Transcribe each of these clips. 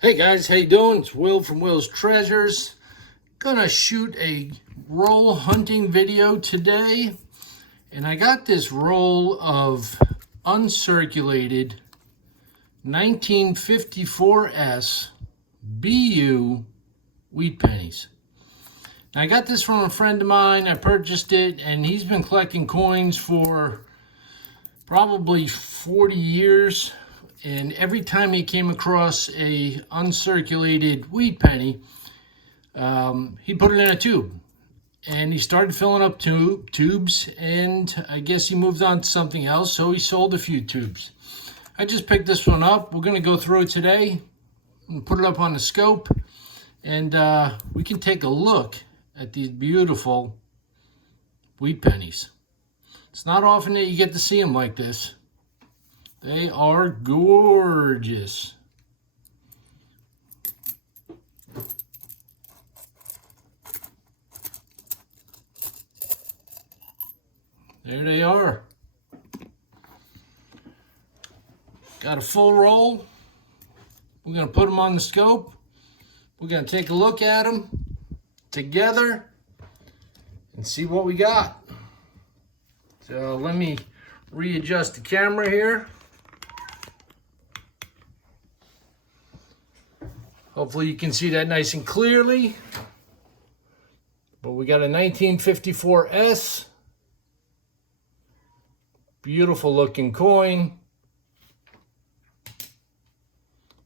Hey guys, how you doing? It's Will from Will's Treasures. Gonna shoot a roll hunting video today, and I got this roll of uncirculated 1954S BU wheat pennies. Now, I got this from a friend of mine. I purchased it, and he's been collecting coins for probably 40 years. And every time he came across a uncirculated wheat penny, he put it in a tube. And he started filling up tubes, and I guess he moved on to something else, so he sold a few tubes. I just picked this one up. We're going to go through it today and put it up on the scope, and we can take a look at these beautiful wheat pennies. It's not often that you get to see them like this. They are gorgeous. There they are. Got a full roll. We're going to put them on the scope. We're going to take a look at them together and see what we got. So let me readjust the camera here. Hopefully you can see that nice and clearly. But we got a 1954S. Beautiful looking coin.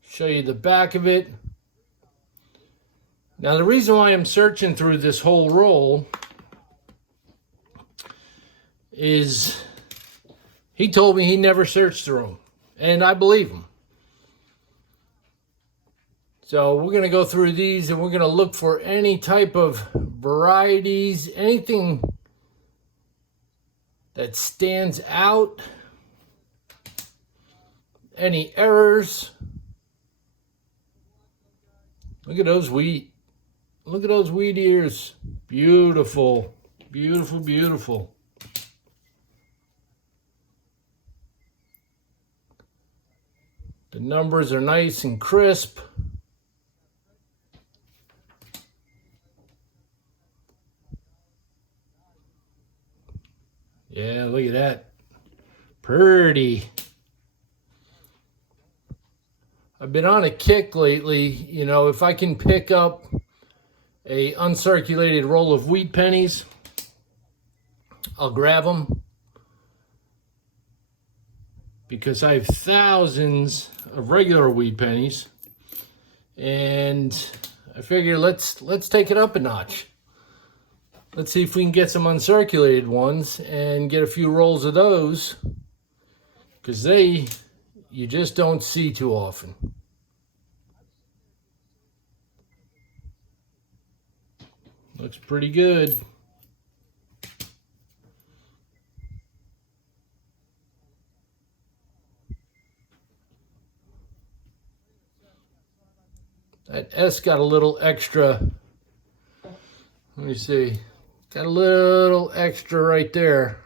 Show you the back of it. Now the reason why I'm searching through this whole roll is he told me he never searched through them. And I believe him. So we're going to go through these and we're going to look for any type of varieties, anything that stands out, any errors. Look at those wheat. Look at those wheat ears. Beautiful, beautiful, beautiful. The numbers are nice and crisp. Yeah, look at that. Pretty. I've been on a kick lately. You know, if I can pick up a uncirculated roll of wheat pennies, I'll grab them. Because I have thousands of regular wheat pennies. And I figure let's take it up a notch. Let's see if we can get some uncirculated ones and get a few rolls of those, because you just don't see too often. Looks pretty good. That S got a little extra. Let me see. Got a little extra right there.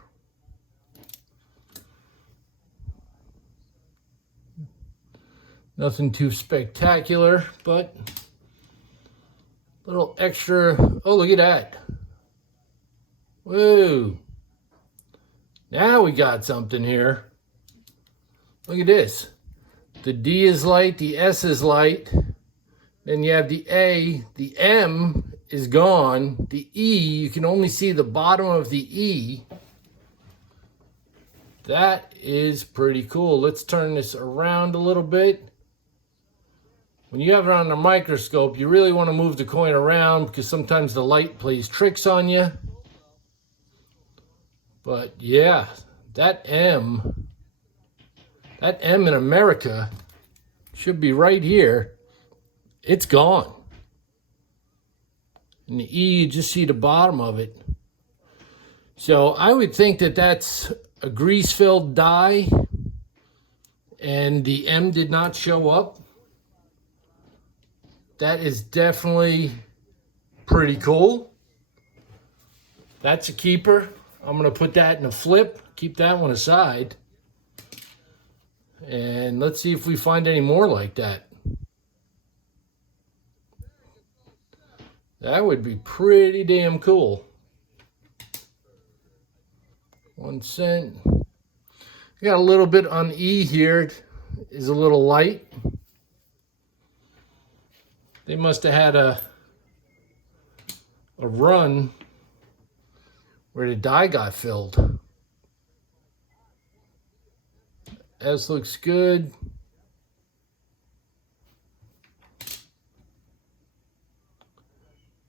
Nothing too spectacular, but a little extra. Oh, look at that. Whoa. Now we got something here. Look at this. The D is light, the S is light. Then you have the A, the M is gone. The E, you can only see the bottom of the E. That is pretty cool. Let's turn this around a little bit. When you have it on a microscope, you really want to move the coin around because sometimes the light plays tricks on you. But yeah, that M in America should be right here. It's gone. And the E, you just see the bottom of it. So I would think that that's a grease-filled die, and the M did not show up. That is definitely pretty cool. That's a keeper. I'm going to put that in a flip, keep that one aside. And let's see if we find any more like that. That would be pretty damn cool. 1 cent. Got a little bit on E here. Is a little light. They must have had a run where the die got filled. S looks good.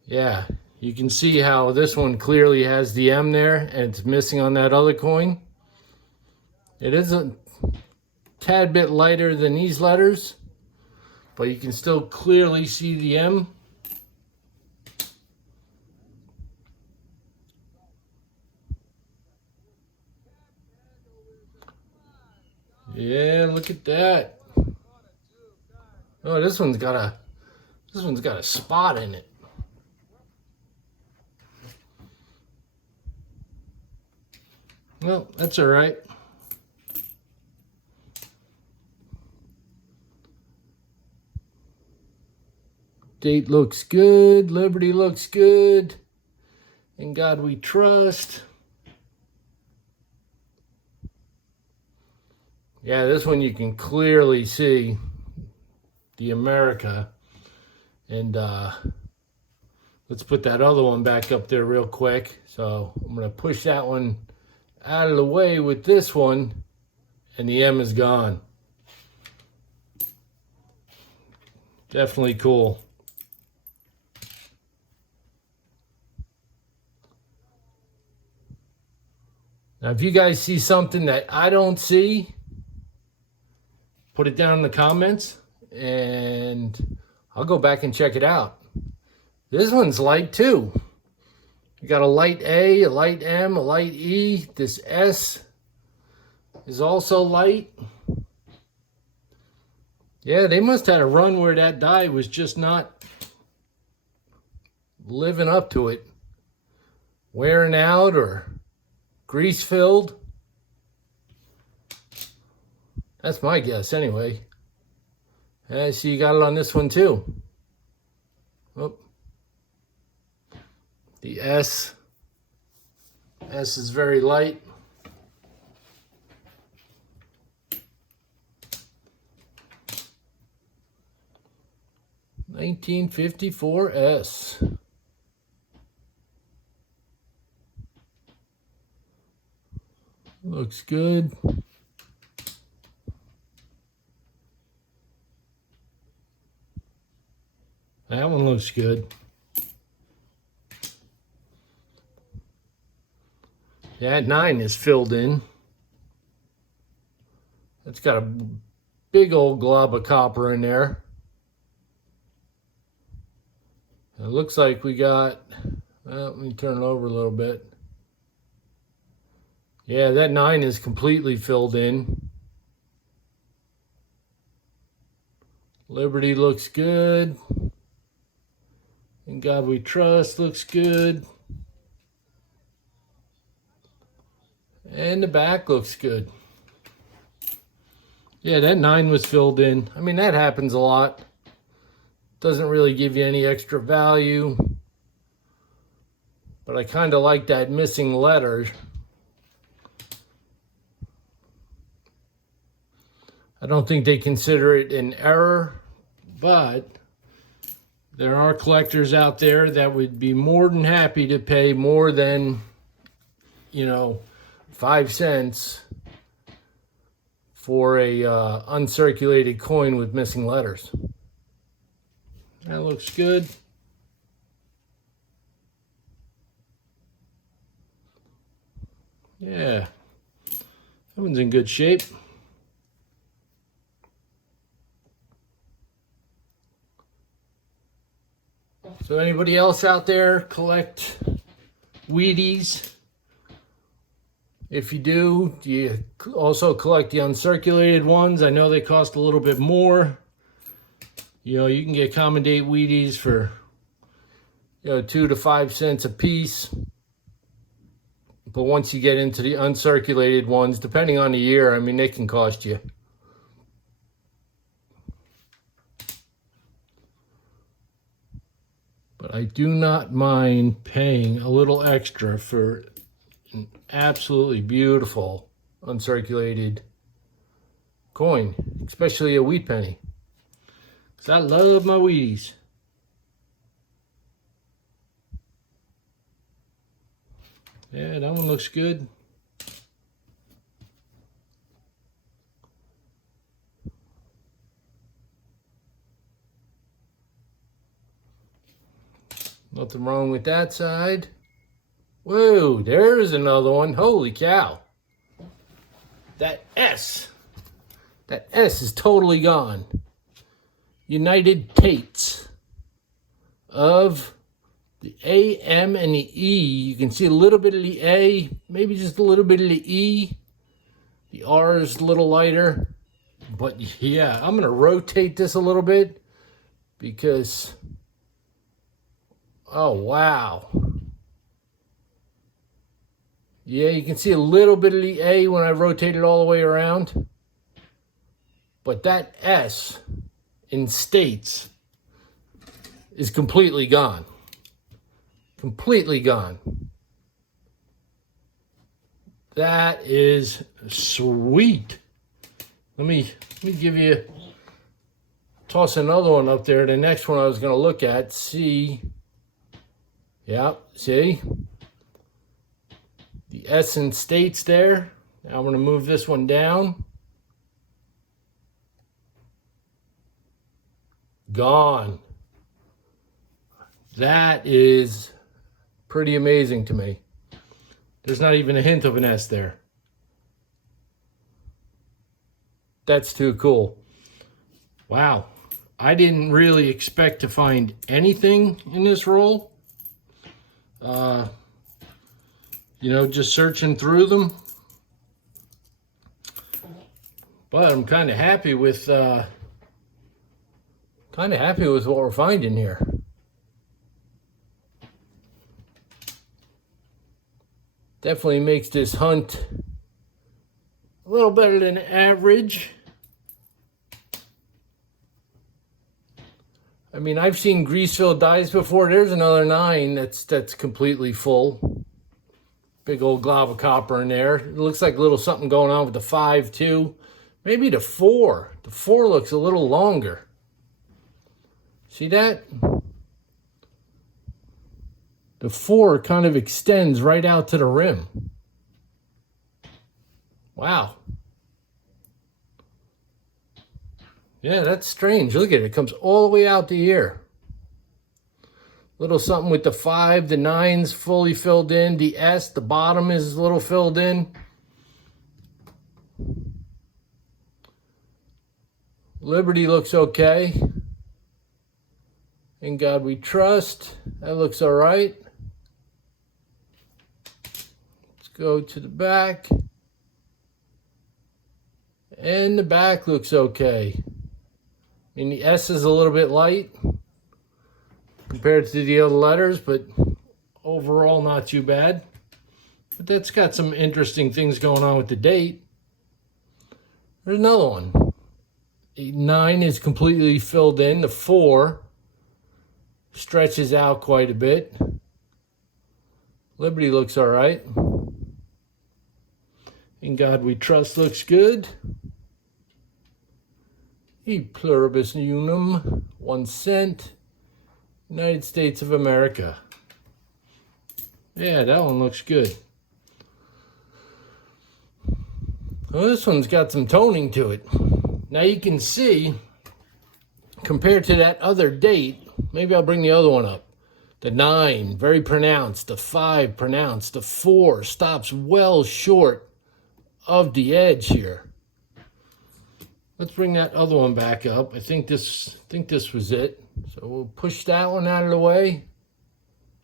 Yeah, you can see how this one clearly has the M there and it's missing on that other coin. It is a tad bit lighter than these letters, but you can still clearly see the M. Yeah, look at that. Oh, this one's got a spot in it. Well, that's all right. Date looks good. Liberty looks good. In God we trust. Yeah, this one you can clearly see the America. And let's put that other one back up there real quick. So I'm going to push that one out of the way with this one, and the M is gone. Definitely cool. Now, if you guys see something that I don't see, put it down in the comments, and I'll go back and check it out. This one's light too. You got a light A, a light M, a light E. This S is also light. Yeah, they must have had a run where that die was just not living up to it. Wearing out or grease filled. That's my guess anyway. And I see you got it on this one too. Oh. The S is very light. $19.54 S. Looks good. That one looks good. Yeah, that 9 is filled in. It's got a big old glob of copper in there. It looks like we got, well, let me turn it over a little bit. Yeah, that 9 is completely filled in. Liberty looks good. In God we trust looks good. And the back looks good. Yeah, that 9 was filled in. I mean, that happens a lot. Doesn't really give you any extra value. But I kind of like that missing letter. I don't think they consider it an error, but there are collectors out there that would be more than happy to pay more than, 5 cents for a uncirculated coin with missing letters. That looks good. Yeah, that one's in good shape. So anybody else out there collect Wheaties? If you do you also collect the uncirculated ones? I know they cost a little bit more. You can get common date Wheaties for 2 to 5 cents a piece. But once you get into the uncirculated ones, depending on the year, I mean, they can cost you. But But I do not mind paying a little extra for an absolutely beautiful uncirculated coin, especially a wheat penny. Because I love my Wheaties. Yeah, that one looks good. Nothing wrong with that side. Whoa, there's another one. Holy cow. That S is totally gone. United Tates of the A, M, and the E. You can see a little bit of the A, maybe just a little bit of the E. The R is a little lighter. But yeah, I'm going to rotate this a little bit because, oh wow. Yeah, you can see a little bit of the A when I rotate it all the way around. But that S in States is completely gone. Completely gone. That is sweet. Let me give you, toss another one up there. The next one I was going to look at, see. Yeah, see? The S in States there. Now I'm going to move this one down. Gone. That is pretty amazing to me. There's not even a hint of an S there. That's too cool. Wow. I didn't really expect to find anything in this roll. You know, just searching through them. But I'm kind of happy with what we're finding here. Definitely makes this hunt a little better than average. I mean, I've seen grease-filled dies before. There's another 9 that's completely full. Big old glob of copper in there. It looks like a little something going on with the 5 too. Maybe the 4. The 4 looks a little longer. See that? The 4 kind of extends right out to the rim. Wow. Yeah, that's strange. Look at it. It comes all the way out to here. Little something with the 5, the 9's fully filled in. The S, the bottom is a little filled in. Liberty looks okay. In God we trust. That looks all right. Let's go to the back. And the back looks okay. I mean, the S is a little bit light compared to the other letters, but overall not too bad. But that's got some interesting things going on with the date. There's another one. The 9 is completely filled in. The 4 stretches out quite a bit. Liberty looks all right. In God we trust looks good. E pluribus unum, 1 cent. United States of America. Yeah, that one looks good. Well, this one's got some toning to it. Now you can see, compared to that other date, maybe I'll bring the other one up. The 9, very pronounced. The 5, pronounced. The 4 stops well short of the edge here. Let's bring that other one back up. I think this was it. So we'll push that one out of the way.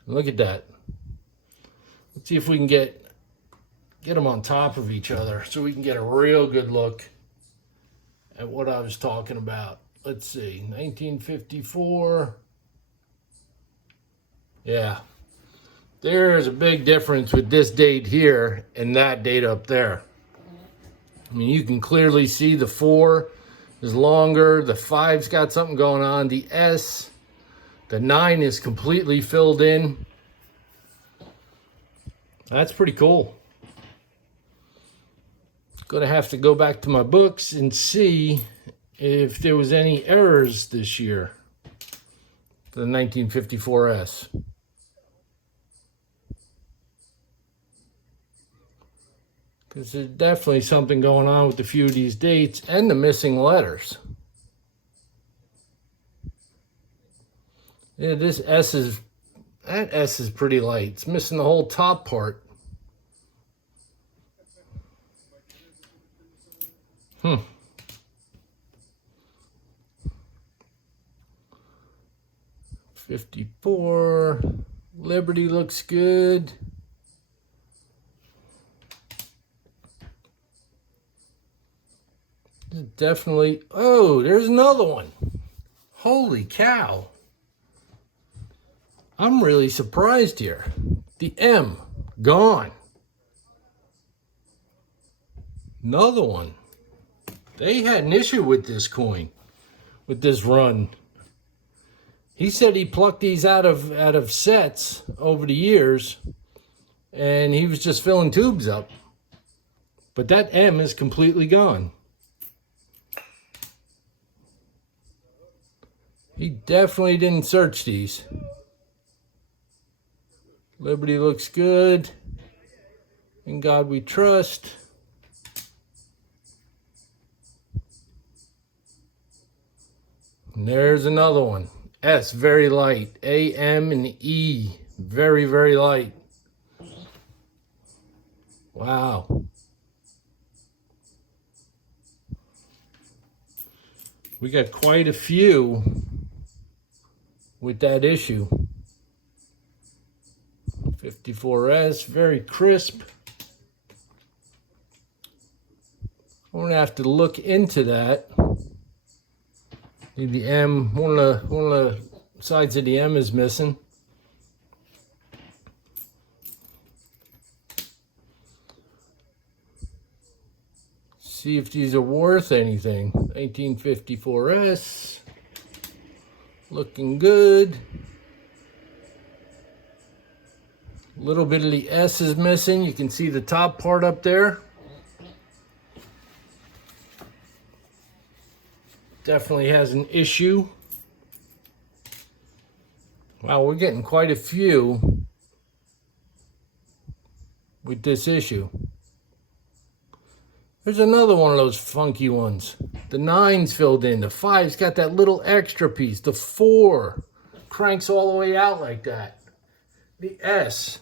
Look at that. Let's see if we can get them on top of each other so we can get a real good look at what I was talking about. Let's see, 1954. Yeah. There's a big difference with this date here and that date up there. I mean, you can clearly see the 4 is longer. The 5's got something going on. The S The 9 is completely filled in. That's pretty cool. Gonna have to go back to my books and see if there was any errors this year. The 1954S. Because there's definitely something going on with a few of these dates and the missing letters. Yeah, that S is pretty light. It's missing the whole top part. 54. Liberty looks good. Definitely. Oh, there's another one. Holy cow. I'm really surprised here. The M, gone. Another one. They had an issue with this coin, with this run. He said he plucked these out of sets over the years, and he was just filling tubes up. But that M is completely gone. He definitely didn't search these. Liberty looks good. In God we trust. And there's another one. S, very light. A, M, and E, very, very light. Wow. We got quite a few with that issue. 54S, very crisp. I'm gonna have to look into that. The M, one of the sides of the M is missing. See if these are worth anything. 1954S, looking good. A little bit of the S is missing. You can see the top part up there. Definitely has an issue. Wow, we're getting quite a few with this issue. There's another one of those funky ones. The 9's filled in. The 5's got that little extra piece. The 4 cranks all the way out like that. The S,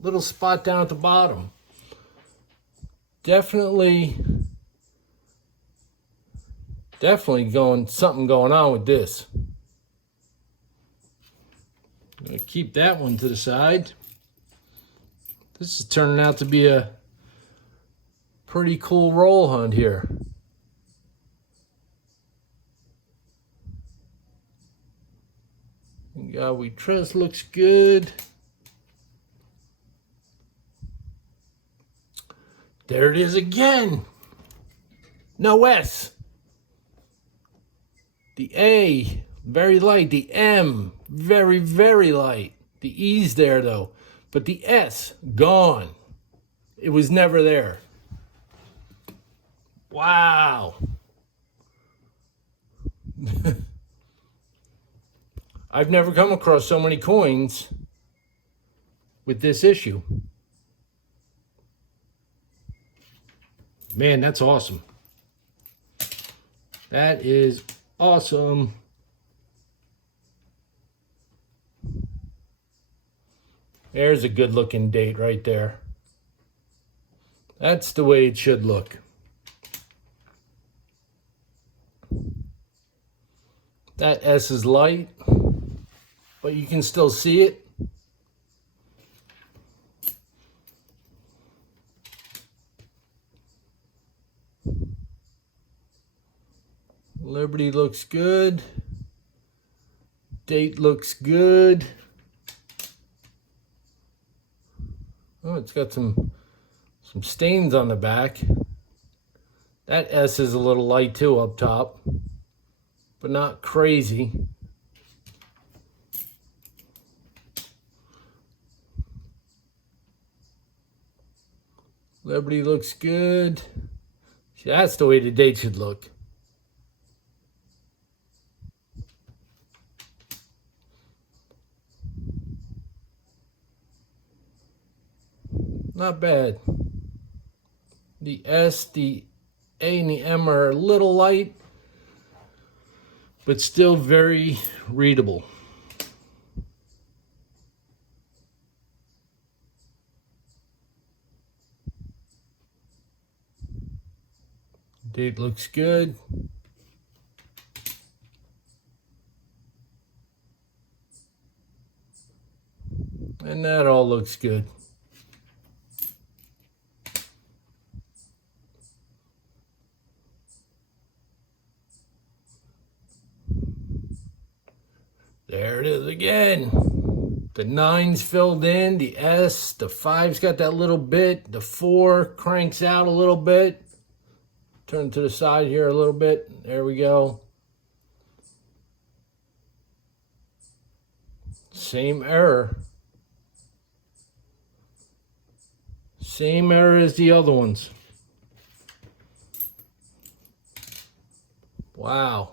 little spot down at the bottom. Definitely something going on with this. I'm gonna keep that one to the side. This is turning out to be a pretty cool roll hunt here. God we trust looks good. There it is again. No S. The A, very light. The M, very, very light. The E's there though. But the S, gone. It was never there. Wow. I've never come across so many coins with this issue. Man, that's awesome. That is awesome. There's a good looking date right there. That's the way it should look. That S is light, but you can still see it. Liberty looks good. Date looks good. Oh, it's got some stains on the back. That S is a little light too up top, but not crazy. Liberty looks good. See, that's the way the date should look. Not bad. The S, the A, and the M are a little light, but still very readable. Date looks good. And that all looks good. There it is again. The 9's filled in, the S, the 5's got that little bit, the 4 cranks out a little bit. Turn to the side here a little bit. There we go. Same error. Same error as the other ones. Wow.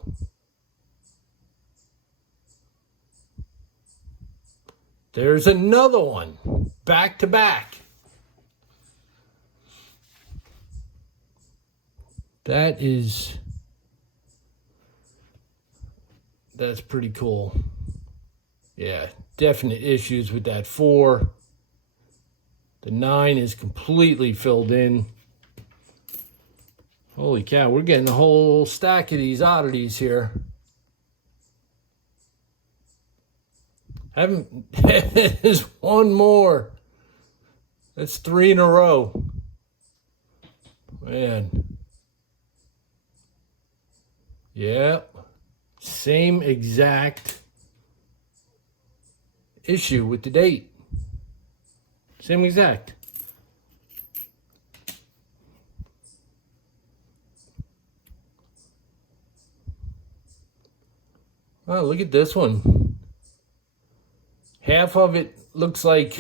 There's another one. Back to back. That's pretty cool. Yeah, definite issues with that 4. The 9 is completely filled in. Holy cow, we're getting a whole stack of these oddities here. There's one more. That's 3 in a row. Man. Yep. Same exact issue with the date. Same exact. Oh, look at this one. Half of it looks like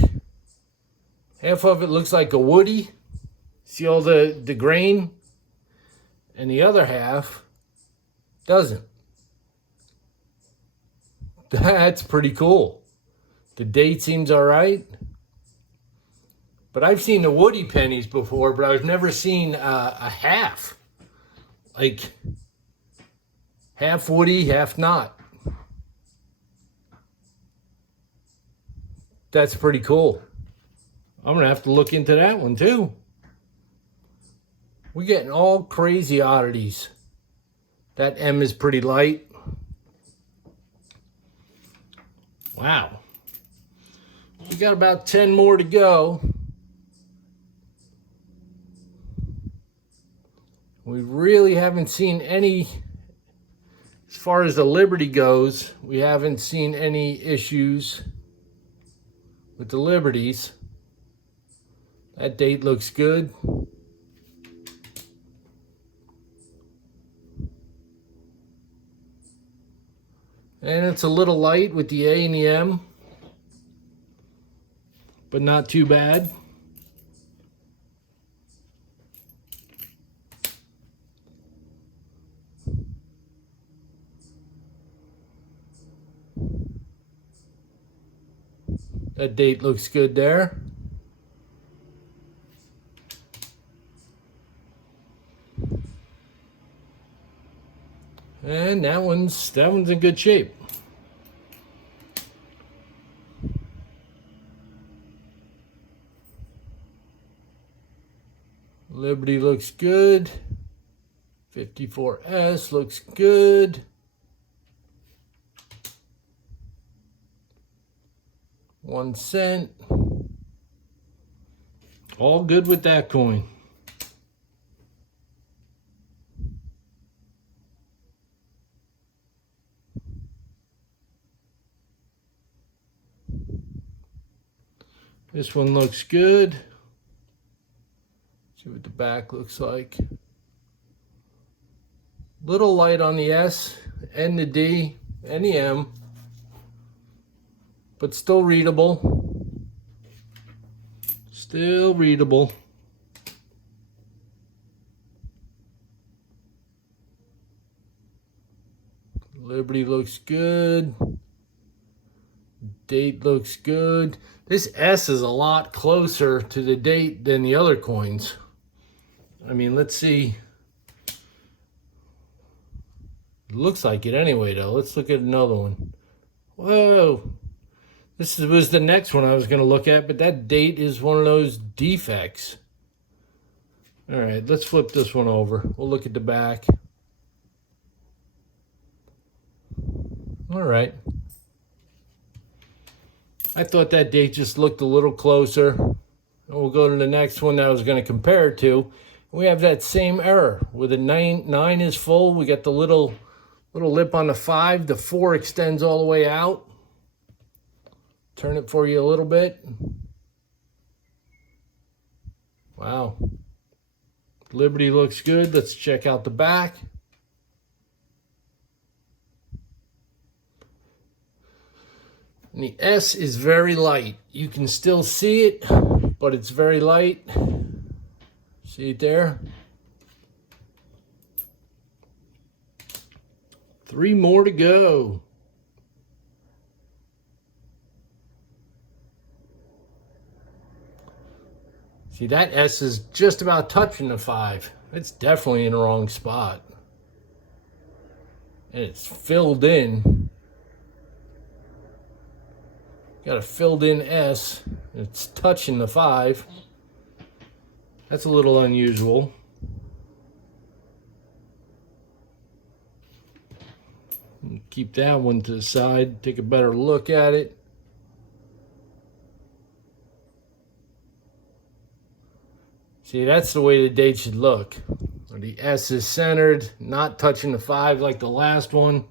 a woody. See all the grain? And the other half doesn't. That's pretty cool. The date seems all right. But I've seen the woody pennies before, but I've never seen a half. Like half woody, half not. That's pretty cool. I'm going to have to look into that one too. We're getting all crazy oddities. That M is pretty light. Wow. We got about 10 more to go. We really haven't seen any, as far as the Liberty goes, we haven't seen any issues with the Liberties. That date looks good. And it's a little light with the A and the M, but not too bad. That date looks good there. And that one's in good shape. Liberty looks good. 54S looks good. 1 cent. All good with that coin. This one looks good. See what the back looks like. Little light on the S and the D and the M, but still readable. Still readable. Liberty looks good. Date looks good. This S is a lot closer to the date than the other coins. I mean, let's see. It looks like it anyway, though. Let's look at another one. Whoa. This was the next one I was going to look at, but that date is one of those defects. All right, let's flip this one over. We'll look at the back. All right. I thought that date just looked a little closer. And we'll go to the next one that I was going to compare it to. We have that same error where the 9 is full. We got the little lip on the 5. The 4 extends all the way out. Turn it for you a little bit. Wow. Liberty looks good. Let's check out the back. And the S is very light. You can still see it, but it's very light. See it there? 3 more to go. See, that S is just about touching the 5. It's definitely in the wrong spot. And it's filled in. Got a filled in S. It's touching the 5. That's a little unusual. Keep that one to the side. Take a better look at it. See, that's the way the date should look. The S is centered, not touching the 5 like the last one.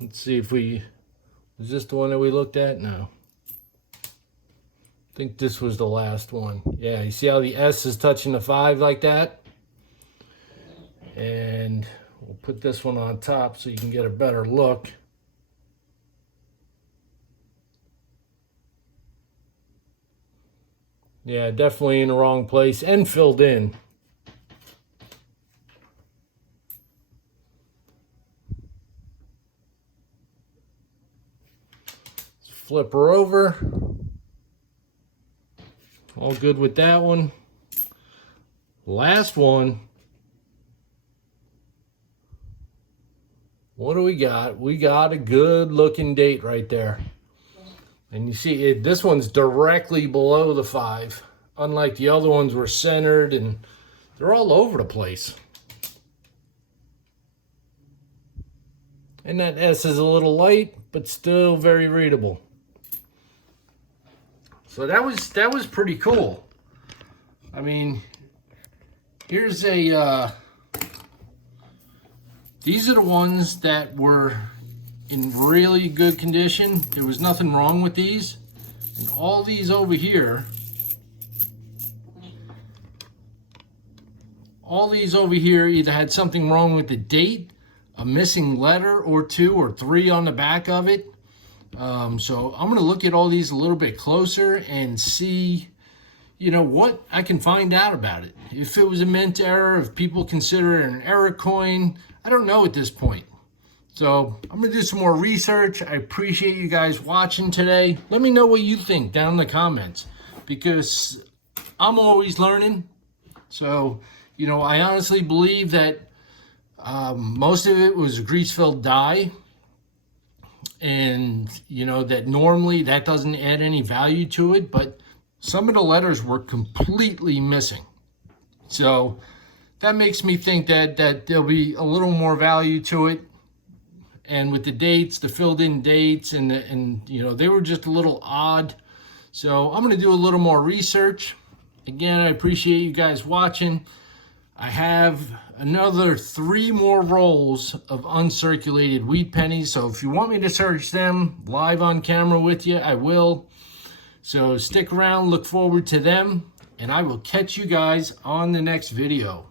Let's see if we... Was this the one that we looked at? No. I think this was the last one. Yeah, you see how the S is touching the 5 like that? And we'll put this one on top so you can get a better look. Yeah, definitely in the wrong place and filled in. Let's flip her over. All good with that one. Last one. What do we got? We got a good looking date right there. And you see, this one's directly below the 5. Unlike the other ones were centered and they're all over the place. And that S is a little light, but still very readable. So that was pretty cool. I mean, here's a, these are the ones that were in really good condition. There was nothing wrong with these. And all these over here, either had something wrong with the date, a missing letter or 2 or 3 on the back of it. So I'm going to look at all these a little bit closer and see, you know, what I can find out about it. If it was a mint error, if people consider it an error coin, I don't know at this point. So I'm going to do some more research. I appreciate you guys watching today. Let me know what you think down in the comments, because I'm always learning. So, you know, I honestly believe that most of it was grease-filled dye. And, you know, that normally that doesn't add any value to it. But some of the letters were completely missing. So that makes me think that there'll be a little more value to it. And with the dates, the filled in dates, and you know, they were just a little odd. So I'm going to do a little more research. Again, I appreciate you guys watching. I have another 3 more rolls of uncirculated wheat pennies. So if you want me to search them live on camera with you, I will. So stick around, look forward to them, and I will catch you guys on the next video.